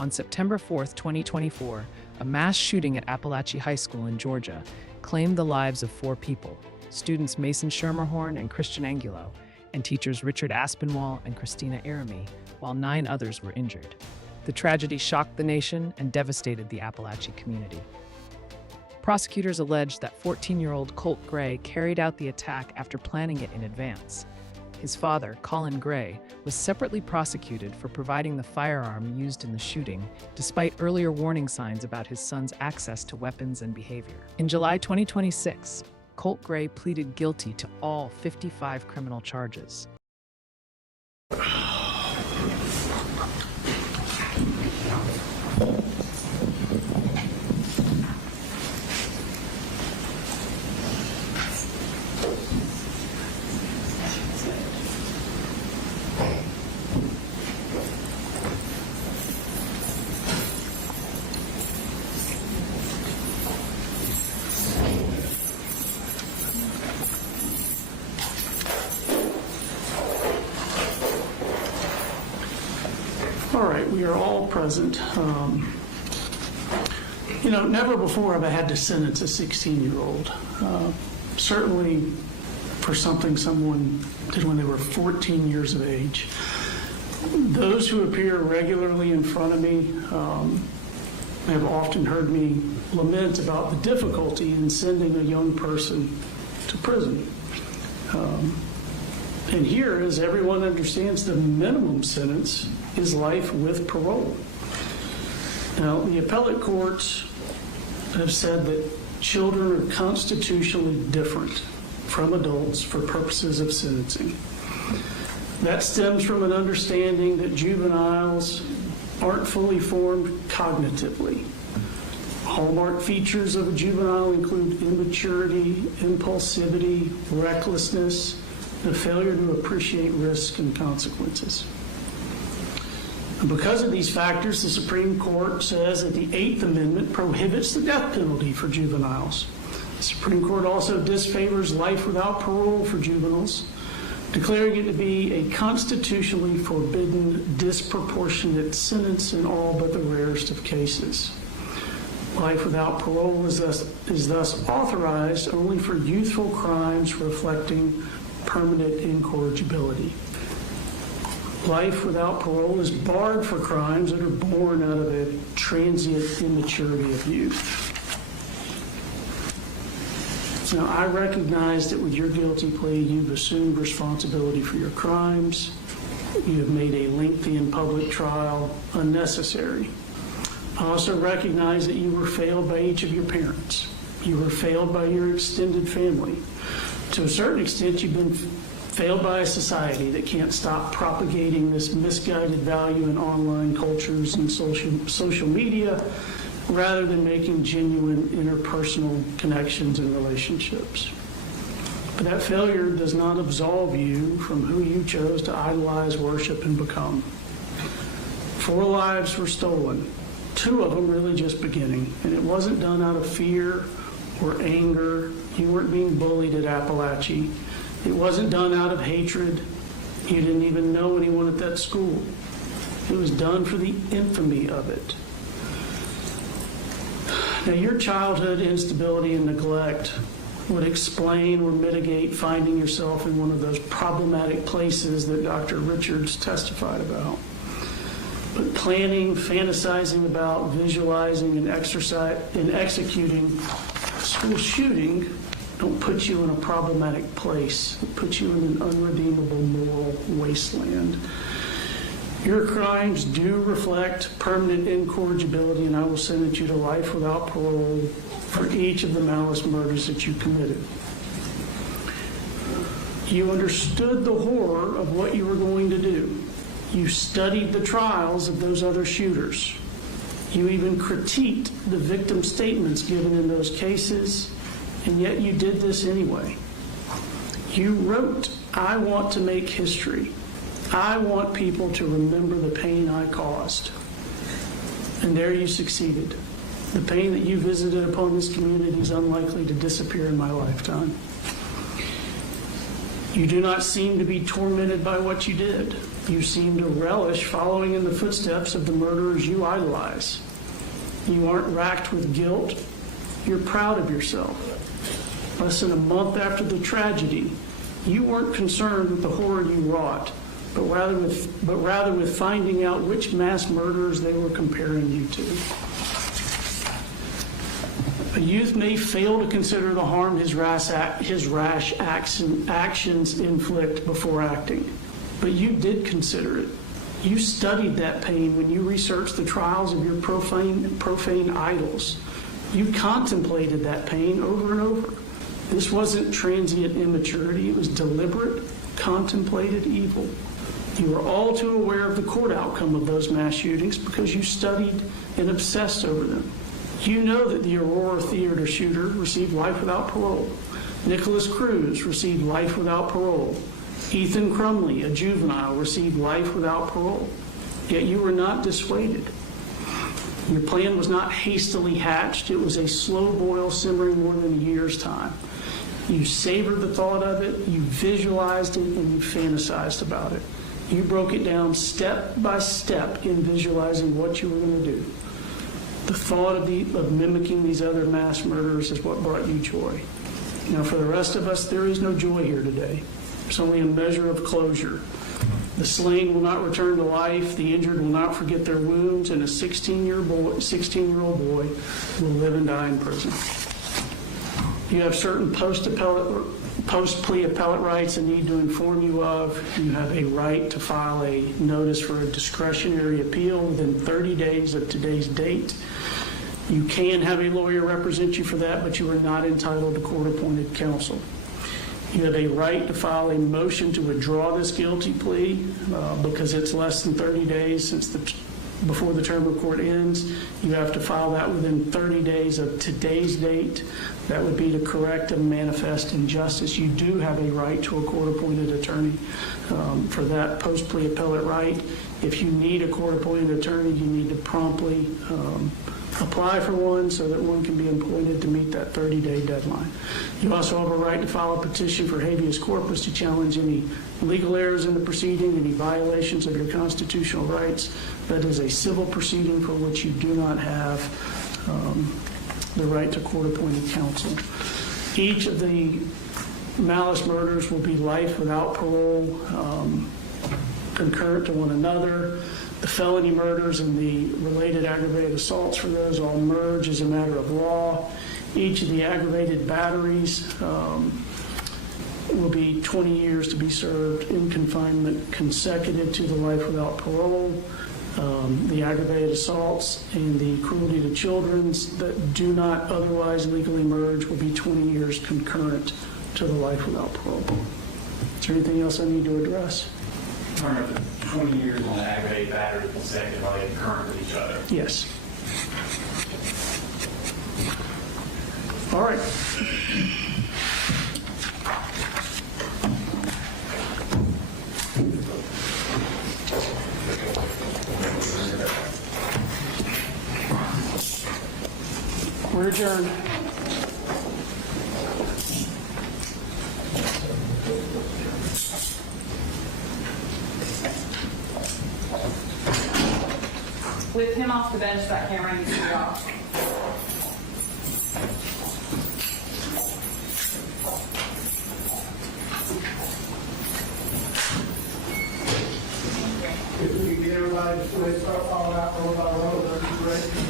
On September 4, 2024, a mass shooting at Apalachee High School in Georgia claimed the lives of 4 people, students Mason Schermerhorn and Christian Angulo, and teachers Richard Aspinwall and Christina Aramy, while 9 others were injured. The tragedy shocked the nation and devastated the Apalachee community. Prosecutors alleged that 14-year-old Colt Gray carried out the attack after planning it in advance. His father, Colt Gray, was separately prosecuted for providing the firearm used in the shooting, despite earlier warning signs about his son's access to weapons and behavior. In July 2026, Colt Gray pleaded guilty to all 55 criminal charges. All right, we are all present. Never before have I had to sentence a 16-year-old. Certainly for something someone did when they were 14 years of age. Those who appear regularly in front of me have often heard me lament about the difficulty in sending a young person to prison. And here, as everyone understands, the minimum sentence is life with parole. Now, the appellate courts have said that children are constitutionally different from adults for purposes of sentencing. That stems from an understanding that juveniles aren't fully formed cognitively. Hallmark features of a juvenile include immaturity, impulsivity, recklessness, and a failure to appreciate risk and consequences. And because of these factors, the Supreme Court says that the 8th Amendment prohibits the death penalty for juveniles. The Supreme Court also disfavors life without parole for juveniles, declaring it to be a constitutionally forbidden, disproportionate sentence in all but the rarest of cases. Life without parole is thus authorized only for youthful crimes reflecting permanent incorrigibility. Life without parole is barred for crimes that are born out of a transient immaturity of youth. Now, I recognize that with your guilty plea, you've assumed responsibility for your crimes. You have made a lengthy and public trial unnecessary. I also recognize that you were failed by each of your parents. You were failed by your extended family. To a certain extent, you've been failed by a society that can't stop propagating this misguided value in online cultures and social media, rather than making genuine interpersonal connections and relationships. But that failure does not absolve you from who you chose to idolize, worship, and become. 4 lives were stolen, 2 of them really just beginning, and it wasn't done out of fear or anger. You weren't being bullied at Apalachee. It wasn't done out of hatred. You didn't even know anyone at that school. It was done for the infamy of it. Now, your childhood instability and neglect would explain or mitigate finding yourself in one of those problematic places that Dr. Richards testified about. But planning, fantasizing about, visualizing, and executing school shooting don't put you in a problematic place. It puts you in an unredeemable moral wasteland. Your crimes do reflect permanent incorrigibility, and I will sentence you to life without parole for each of the malice murders that you committed. You understood the horror of what you were going to do. You studied the trials of those other shooters. You even critiqued the victim statements given in those cases, and yet you did this anyway. You wrote, "I want to make history. I want people to remember the pain I caused." And there you succeeded. The pain that you visited upon this community is unlikely to disappear in my lifetime. You do not seem to be tormented by what you did. You seem to relish following in the footsteps of the murderers you idolize. You aren't racked with guilt. You're proud of yourself. Less than a month after the tragedy, you weren't concerned with the horror you wrought, but rather with finding out which mass murderers they were comparing you to. A youth may fail to consider the harm his rash actions inflict before acting, but you did consider it. You studied that pain when you researched the trials of your profane idols. You contemplated that pain over and over. This wasn't transient immaturity. It was deliberate, contemplated evil. You were all too aware of the court outcome of those mass shootings because you studied and obsessed over them. You know that the Aurora Theater shooter received life without parole. Nicholas Cruz received life without parole. Ethan Crumley, a juvenile, received life without parole. Yet you were not dissuaded. Your plan was not hastily hatched. It was a slow boil simmering more than a year's time. You savored the thought of it, you visualized it, and you fantasized about it. You broke it down step by step in visualizing what you were going to do. The thought of mimicking these other mass murderers is what brought you joy. Now, for the rest of us, there is no joy here today. There's only a measure of closure. The slain will not return to life, the injured will not forget their wounds, and a 16-year-old boy will live and die in prison. You have certain post-plea appellate rights I need to inform you of. You have a right to file a notice for a discretionary appeal within 30 days of today's date. You can have a lawyer represent you for that, but you are not entitled to court-appointed counsel. You have a right to file a motion to withdraw this guilty plea because it's less than 30 days before the term of court ends. You have to file that within 30 days of today's date. That would be to correct a manifest injustice. You do have a right to a court-appointed attorney for that post-plea appellate right. If you need a court-appointed attorney, you need to promptly apply for one so that one can be appointed to meet that 30-day deadline. You also have a right to file a petition for habeas corpus to challenge any legal errors in the proceeding, any violations of your constitutional rights. That is a civil proceeding for which you do not have the right to court-appointed counsel. Each of the malice murders will be life without parole, concurrent to one another. The felony murders and the related aggravated assaults for those all merge as a matter of law. Each of the aggravated batteries will be 20 years to be served in confinement consecutive to the life without parole. The aggravated assaults and the cruelty to children that do not otherwise legally merge will be 20 years concurrent to the life without parole. Is there anything else I need to address? 20 years on the aggravated battery consecutively and current with each other. Yes. All right. We're adjourned. With him off the bench, that camera needs to be off. If we can get everybody before they start falling out row by row, that'd be great.